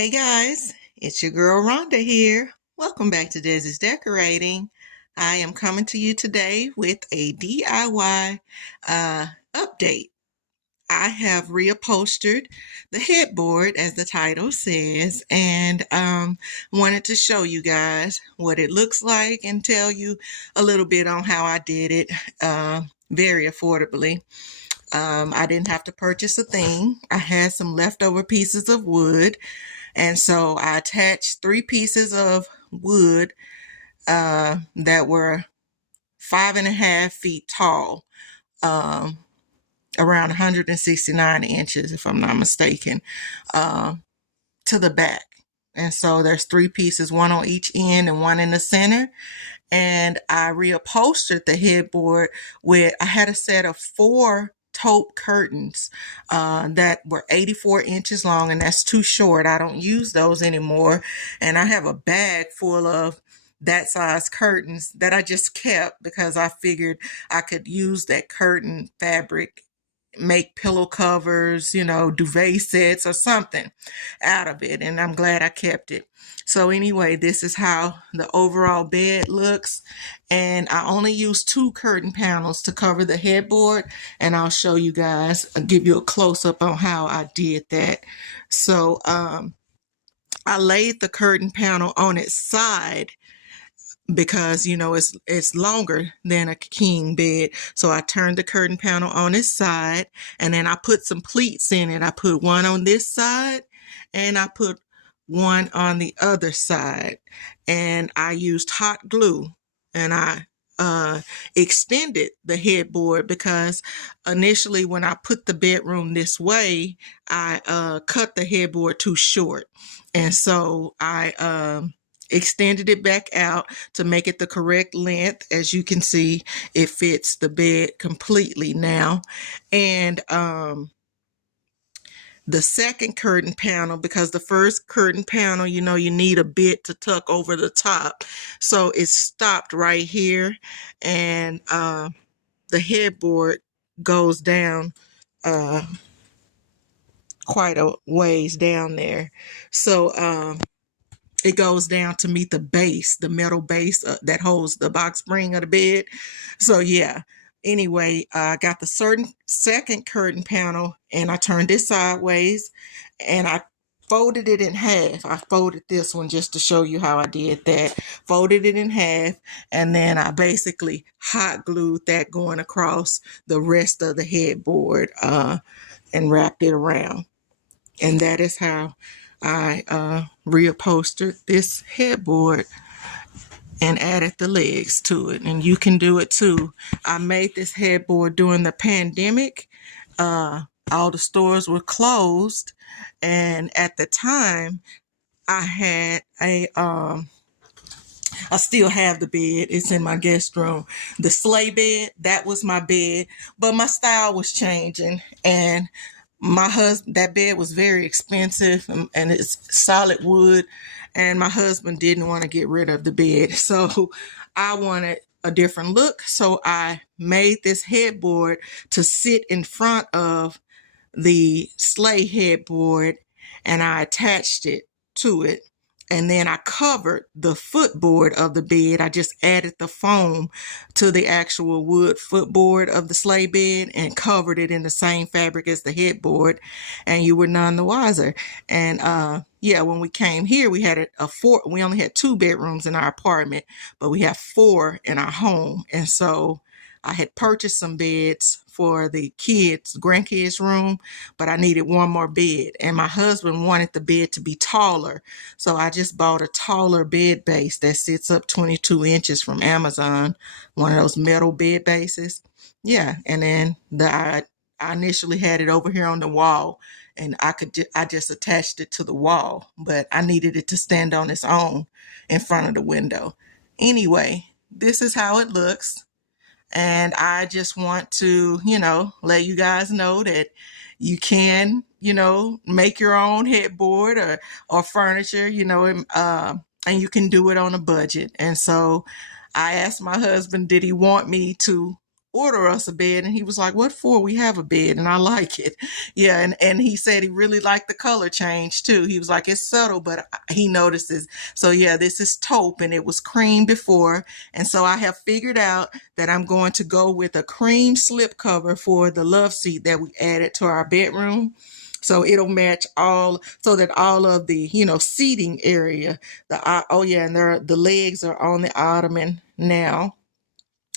Hey guys, it's your girl Rhonda here. Welcome back to Desi's Decorating. I am coming to you today with a DIY update. I have reupholstered the headboard, as the title says, and wanted to show you guys what it looks like and tell you a little bit on how I did it very affordably. I didn't have to purchase a thing. I had some leftover pieces of wood, and so I attached 3 pieces of wood that were 5.5 feet tall, around 169 inches, if I'm not mistaken, to the back. And so there's 3 pieces, one on each end and one in the center. And I reupholstered the headboard with, I had a set of 4 taupe curtains that were 84 inches long, and that's too short. I don't use those anymore. And I have a bag full of that size curtains that I just kept because I figured I could use that curtain fabric, make pillow covers, duvet sets or something out of it. And I'm glad I kept it. So anyway, this is how the overall bed looks. And I only used 2 curtain panels to cover the headboard. And I'll show you guys, I'll give you a close up on how I did that. So I laid the curtain panel on its side because it's longer than a king bed. So I turned the curtain panel on its side, and then I put some pleats in it. I put one on this side and I put one on the other side, and I used hot glue, and I extended the headboard because initially when I put the bedroom this way, I cut the headboard too short, and so I extended it back out to make it the correct length. As you can see, it fits the bed completely now. And the second curtain panel, because the first curtain panel, you need a bit to tuck over the top, so it stopped right here, and the headboard goes down quite a ways down there. So it goes down to meet the base, the metal base that holds the box spring of the bed. So yeah, anyway, I got the second curtain panel, and I turned it sideways, and I folded it in half. I folded this one just to show you how I did that. Folded it in half, and then I basically hot glued that going across the rest of the headboard and wrapped it around. And that is how I reupholstered this headboard and added the legs to it. And you can do it too. I made this headboard during the pandemic. All the stores were closed, and at the time I had I still have the bed. It's in my guest room. The sleigh bed, that was my bed, but my style was changing, and my husband, that bed was very expensive, and it's solid wood, and my husband didn't want to get rid of the bed. So I wanted a different look. So I made this headboard to sit in front of the sleigh headboard, and I attached it to it. And then I covered the footboard of the bed. I just added the foam to the actual wood footboard of the sleigh bed and covered it in the same fabric as the headboard. And you were none the wiser. And yeah, when we came here, we had we only had 2 bedrooms in our apartment, but we have 4 in our home. And so I had purchased some beds for the grandkids' room, but I needed one more bed. And my husband wanted the bed to be taller. So I just bought a taller bed base that sits up 22 inches from Amazon, one of those metal bed bases. Yeah, and then I initially had it over here on the wall, and I just attached it to the wall, but I needed it to stand on its own in front of the window. Anyway, this is how it looks. And I just want to, let you guys know that you can, make your own headboard or furniture, and you can do it on a budget. And so I asked my husband, did he want me to order us a bed, and he was like, what for? We have a bed and I like it. Yeah, and he said he really liked the color change too. He was like, it's subtle, but he notices. So yeah, this is taupe, and it was cream before, and so I have figured out that I'm going to go with a cream slip cover for the love seat that we added to our bedroom. So it'll match all, so that all of the, seating area, oh yeah, and the legs are on the ottoman now.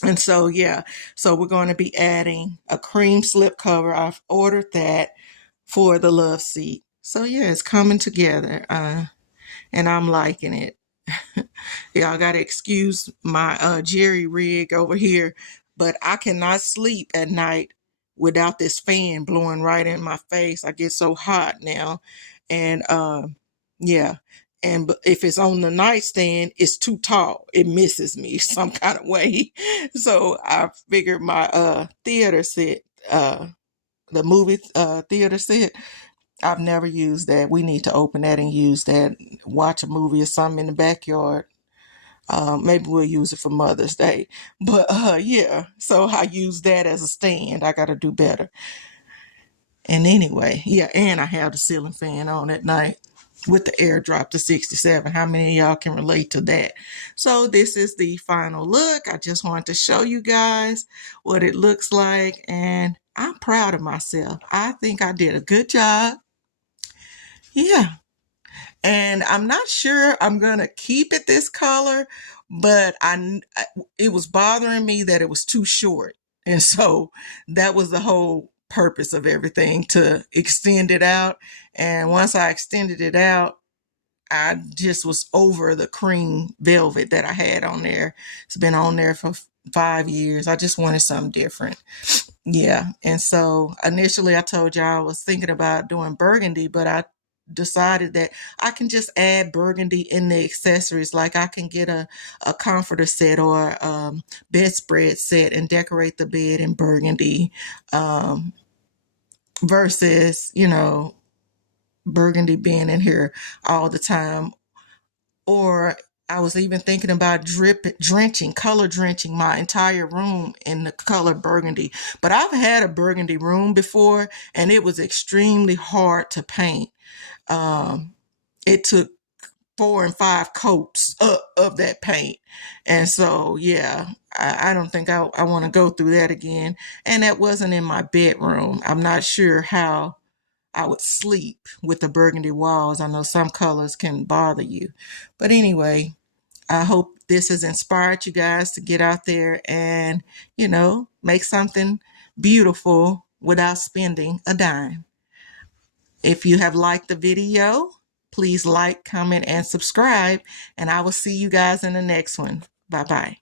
And so, yeah, so we're going to be adding a cream slip cover. I've ordered that for the love seat. So, yeah, it's coming together, and I'm liking it. Y'all got to excuse my jerry rig over here, but I cannot sleep at night without this fan blowing right in my face. I get so hot now. And yeah. And if it's on the nightstand, it's too tall. It misses me some kind of way. So I figured my theater set, the movie theater set, I've never used that. We need to open that and use that. Watch a movie or something in the backyard. Maybe we'll use it for Mother's Day. But yeah, so I use that as a stand. I got to do better. And anyway, yeah, and I have the ceiling fan on at night with the air drop to 67. How many of y'all can relate to that? So this is the final look. I just wanted to show you guys what it looks like, and I'm proud of myself. I think I did a good job. Yeah. And I'm not sure I'm going to keep it this color, but it was bothering me that it was too short. And so that was the whole purpose of everything, to extend it out. And once I extended it out, I just was over the cream velvet that I had on there. It's been on there for 5 years. I just wanted something different. Yeah. And so initially I told y'all I was thinking about doing burgundy, but I decided that I can just add burgundy in the accessories. Like I can get a comforter set or bedspread set and decorate the bed in burgundy, versus, burgundy being in here all the time. Or I was even thinking about color drenching my entire room in the color burgundy. But I've had a burgundy room before, and it was extremely hard to paint. It took 4 and 5 coats of that paint. And so, yeah, I don't think I want to go through that again. And that wasn't in my bedroom. I'm not sure how I would sleep with the burgundy walls. I know some colors can bother you. But anyway, I hope this has inspired you guys to get out there and, make something beautiful without spending a dime. If you have liked the video, please like, comment, and subscribe. And I will see you guys in the next one. Bye-bye.